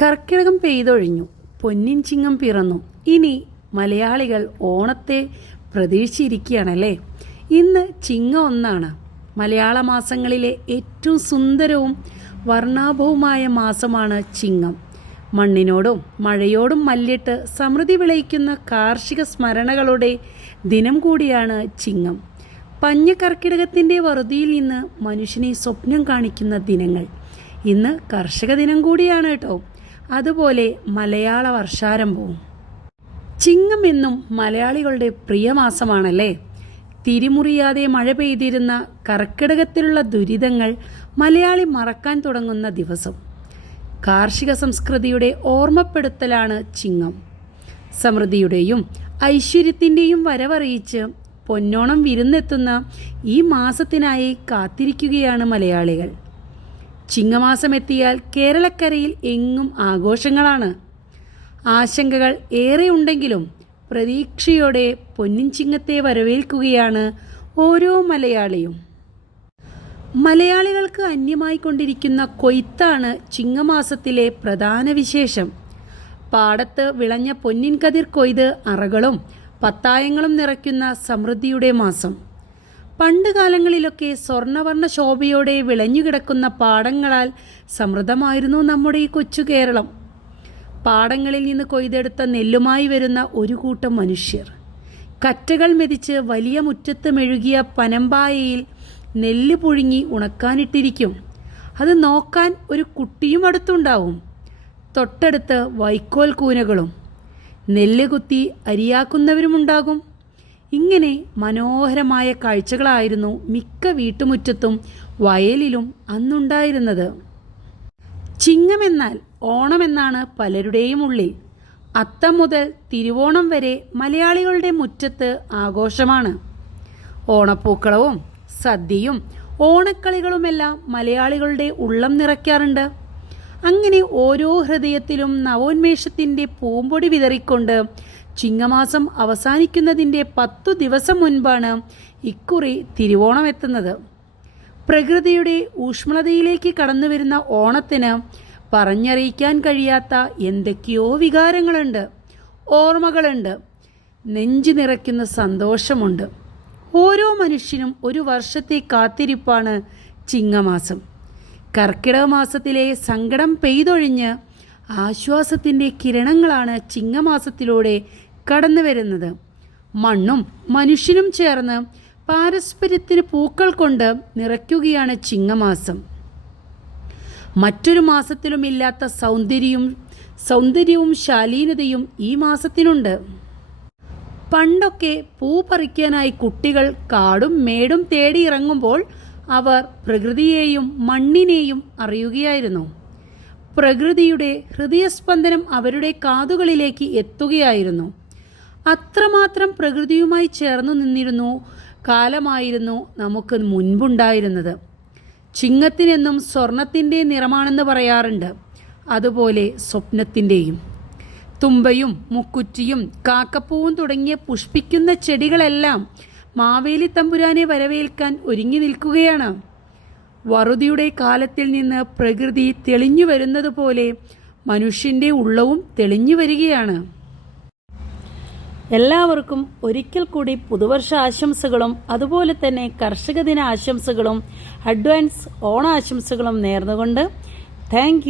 കർക്കിടകം പെയ്തൊഴിഞ്ഞു പൊന്നിൻ ചിങ്ങം പിറന്നു. ഇനി മലയാളികൾ ഓണത്തെ പ്രതീക്ഷിച്ചിരിക്കുകയാണല്ലേ? ഇന്ന് ചിങ്ങം ഒന്നാണ്. മലയാള മാസങ്ങളിലെ ഏറ്റവും സുന്ദരവും വർണാഭവുമായ മാസമാണ് ചിങ്ങം. മണ്ണിനോടും മഴയോടും മല്ലിട്ട് സമൃദ്ധി വിളയിക്കുന്ന കാർഷിക സ്മരണകളുടെ ദിനം കൂടിയാണ് ചിങ്ങം. പഞ്ഞ കർക്കിടകത്തിന്റെ വറുതിയിൽ നിന്ന് മനുഷ്യനെ സ്വപ്നം കാണിക്കുന്ന ദിനങ്ങൾ. ഇന്ന് കർഷക ദിനം കൂടിയാണ് കേട്ടോ. അതുപോലെ മലയാള വർഷാരംഭവും ചിങ്ങം എന്നും മലയാളികളുടെ പ്രിയമാസമാണല്ലേ തിരിമുറിയാതെ മഴ പെയ്തിരുന്ന കർക്കിടകത്തിലുള്ള ദുരിതങ്ങൾ മലയാളി മറക്കാൻ തുടങ്ങുന്ന ദിവസം. കാർഷിക സംസ്കൃതിയുടെ ഓർമ്മപ്പെടുത്തലാണ് ചിങ്ങം. സമൃദ്ധിയുടെയും ഐശ്വര്യത്തിന്റെയും വരവറിയിച്ച് പൊന്നോണം വിരുന്നെത്തുന്ന ഈ മാസത്തിനായി കാത്തിരിക്കുകയാണ് മലയാളികൾ. ചിങ്ങമാസം എത്തിയാൽ കേരളക്കരയിൽ എങ്ങും ആഘോഷങ്ങളാണ്. ആശങ്കകൾ ഏറെ ഉണ്ടെങ്കിലും പ്രതീക്ഷയോടെ പൊന്നിൻ ചിങ്ങത്തെ വരവേൽക്കുകയാണ് ഓരോ മലയാളിയും. മലയാളികൾക്ക് അന്യമായി കൊണ്ടിരിക്കുന്ന കൊയ്ത്താണ് ചിങ്ങമാസത്തിലെ പ്രധാന വിശേഷം. പാടത്ത് വിളഞ്ഞ പൊന്നിൻ കതിർ കൊയ്ത് അറകളും പത്തായങ്ങളും നിറയ്ക്കുന്ന സമൃദ്ധിയുടെ മാസം. പണ്ട് കാലങ്ങളിലൊക്കെ സ്വർണവർണ ശോഭയോടെ വിളഞ്ഞുകിടക്കുന്ന പാടങ്ങളാൽ സമൃദ്ധമായിരുന്നു നമ്മുടെ ഈ കൊച്ചു കേരളം. പാടങ്ങളിൽ നിന്ന് കൊയ്തെടുത്ത നെല്ലുമായി വരുന്ന ഒരു കൂട്ടം മനുഷ്യർ. കറ്റകൾ മെതിച്ച് വലിയ മുറ്റത്ത് മെഴുകിയ പനമ്പായയിൽ നെല്ല് പുഴുങ്ങി ഉണക്കാനിട്ടിരിക്കും. അത് നോക്കാൻ ഒരു കുട്ടിയും അടുത്തുണ്ടാവും. തൊട്ടടുത്ത് വൈക്കോൽ കൂനകളും. നെല്ല് കുത്തി അരിയാക്കുന്നവരുമുണ്ടാകും. ഇങ്ങനെ മനോഹരമായ കാഴ്ചകളായിരുന്നു മിക്ക വീട്ടുമുറ്റത്തും വയലിലും അന്നുണ്ടായിരുന്നത്. ചിങ്ങമെന്നാൽ ഓണമെന്നാണ് പലരുടെയും ഉള്ളിൽ. അത്തം മുതൽ തിരുവോണം വരെ മലയാളികളുടെ മുറ്റത്ത് ആഘോഷമാണ്. ഓണപ്പൂക്കളവും സദ്യയും ഓണക്കളികളുമെല്ലാം മലയാളികളുടെ ഉള്ളം നിറയ്ക്കാറുണ്ട്. അങ്ങനെ ഓരോ ഹൃദയത്തിലും നവോന്മേഷത്തിന്റെ പൂമ്പൊടി വിതറിക്കൊണ്ട് ചിങ്ങമാസം അവസാനിക്കുന്നതിന്റെ പത്തു ദിവസം മുൻപാണ് ഇക്കുറി തിരുവോണം എത്തുന്നത് പ്രകൃതിയുടെ ഊഷ്മളതയിലേക്ക് കടന്നു വരുന്ന ഓണത്തിന് പറഞ്ഞറിയിക്കാൻ കഴിയാത്ത എന്തൊക്കെയോ വികാരങ്ങളുണ്ട് ഓർമ്മകളുണ്ട് നെഞ്ചു നിറയ്ക്കുന്ന സന്തോഷമുണ്ട്. ഓരോ മനുഷ്യനും ഒരു വർഷത്തെ കാത്തിരിപ്പാണ് ചിങ്ങമാസം. കർക്കിടക മാസത്തിലെ സങ്കടം പെയ്തൊഴിഞ്ഞ് ആശ്വാസത്തിന്റെ കിരണങ്ങളാണ് ചിങ്ങമാസത്തിലൂടെ കടന്നു വരുന്നത്. മണ്ണും മനുഷ്യനും ചേർന്ന് പാരസ്പര്യത്തിന് പൂക്കൾ കൊണ്ട് നിറയ്ക്കുകയാണ് ചിങ്ങമാസം. മറ്റൊരു മാസത്തിലുമില്ലാത്ത സൗന്ദര്യവും സൗന്ദര്യവും ശാലീനതയും ഈ മാസത്തിനുണ്ട്. പണ്ടൊക്കെ പൂ പറിക്കാനായി കുട്ടികൾ കാടും മേടും തേടി ഇറങ്ങുമ്പോൾ അവർ പ്രകൃതിയെയും മണ്ണിനെയും അറിയുകയായിരുന്നു. പ്രകൃതിയുടെ ഹൃദയസ്പന്ദനം അവരുടെ കാതുകളിലേക്ക് എത്തുകയായിരുന്നു. അത്രമാത്രം പ്രകൃതിയുമായി ചേർന്നു നിന്നിരുന്നു കാലമായിരുന്നു നമുക്ക് മുൻപുണ്ടായിരുന്നത്. ചിങ്ങത്തിനെന്നും സ്വർണത്തിന്റെ നിറമാണെന്ന് പറയാറുണ്ട്. അതുപോലെ സ്വപ്നത്തിന്റെയും തുമ്പയും മുക്കുറ്റിയും കാക്കപ്പൂവും തുടങ്ങിയ പുഷ്പിക്കുന്ന ചെടികളെല്ലാം മാവേലി തമ്പുരാനെ വരവേൽക്കാൻ ഒരുങ്ങി നിൽക്കുകയാണ്. വറുതിയുടെ കാലത്തിൽ നിന്ന് പ്രകൃതി തെളിഞ്ഞു വരുന്നത് പോലെ മനുഷ്യന്റെ ഉള്ളവും തെളിഞ്ഞു വരികയാണ്. എല്ലാവർക്കും ഒരിക്കൽ കൂടി പുതുവർഷ ആശംസകളും അതുപോലെ തന്നെ കർഷക ദിന ആശംസകളും അഡ്വാൻസ് ഓണാശംസകളും നേർന്നുകൊണ്ട്. താങ്ക്